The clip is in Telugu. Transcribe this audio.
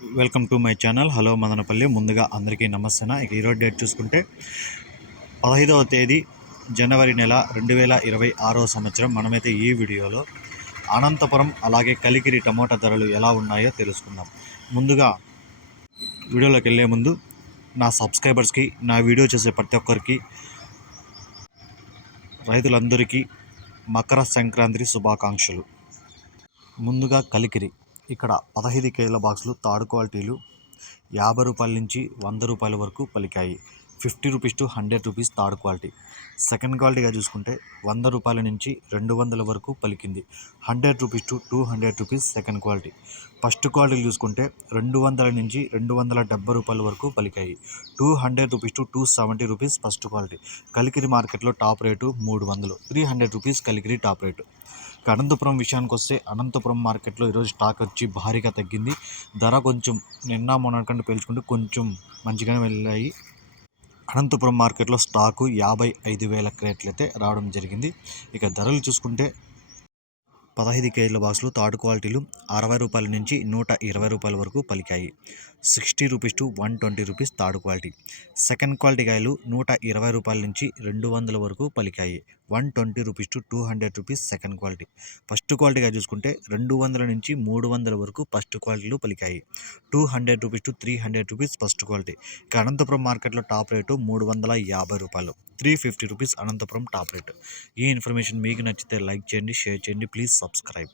Welcome to my channel. Hello Madanapalle. ముందుగా అందరికీ నమస్తే ఇక ఈరోజు డేట్ చూసుకుంటే పదహైదవ తేదీ జనవరి నెల రెండు వేల ఇరవై ఆరో సంవత్సరం. మనమైతే ఈ వీడియోలో అనంతపురం అలాగే కలికిరి టమోటా ధరలు ఎలా ఉన్నాయో తెలుసుకుందాం. ముందుగా వీడియోలోకి వెళ్ళే ముందు నా సబ్స్క్రైబర్స్కి నా వీడియో చేసే ప్రతి ఒక్కరికి రైతులందరికీ మకర సంక్రాంతి శుభాకాంక్షలు. ముందుగా కలికిరి. ఇక్కడ పదహైదు కేల బాక్సులు థర్డ్ క్వాలిటీలు యాభై రూపాయల నుంచి వంద రూపాయల వరకు పలికాయి. Fifty rupees to hundred rupees third quality. Second క్వాలిటీగా చూసుకుంటే వంద రూపాయల నుంచి రెండు వందల వరకు పలికింది. Hundred rupees to two hundred rupees second quality. First quality చూసుకుంటే రెండు వందల నుంచి రెండు వందల డెబ్బై రూపాయల వరకు పలికాయి. Two hundred rupees to two seventy rupees first quality. Kalikiri మార్కెట్లో టాప్ రేటు మూడు వందలు. Three hundred rupees Kalikiri top rate. ఇక అనంతపురం విషయానికి వస్తే అనంతపురం మార్కెట్లో ఈరోజు స్టాక్ వచ్చి భారీగా తగ్గింది. ధర కొంచెం నిన్న మొన్నటికంటే కంటే కొంచెం మంచిగానే వెళ్ళాయి. అనంతపురం మార్కెట్లో స్టాకు యాభై ఐదు వేల క్రేట్లు అయితే రావడం జరిగింది. ఇక ధరలు చూసుకుంటే పదహైదు కేజీల బాక్సులు థర్డ్ క్వాలిటీలు అరవై రూపాయల నుంచి నూట ఇరవై రూపాయల వరకు పలికాయి. Sixty rupees to one twenty rupees third quality. Second quality కాయలు నూట ఇరవై రూపాయల నుంచి రెండు వందల వరకు పలికాయి. One twenty rupees to two hundred rupees second quality. First క్వాలిటీగా చూసుకుంటే రెండు వందల నుంచి మూడు వందల వరకు ఫస్ట్ క్వాలిటీలు పలికాయి. Two hundred rupees to three hundred rupees first quality. ఇక అనంతపురం మార్కెట్లో టాప్ రేటు మూడు వందల యాభై రూపాయలు. Three fifty rupees Anantapuram top rate. ఈ ఇన్ఫర్మేషన్ మీకు నచ్చితే లైక్ చేయండి షేర్ చేయండి ప్లీజ్ సబ్స్క్రైబ్.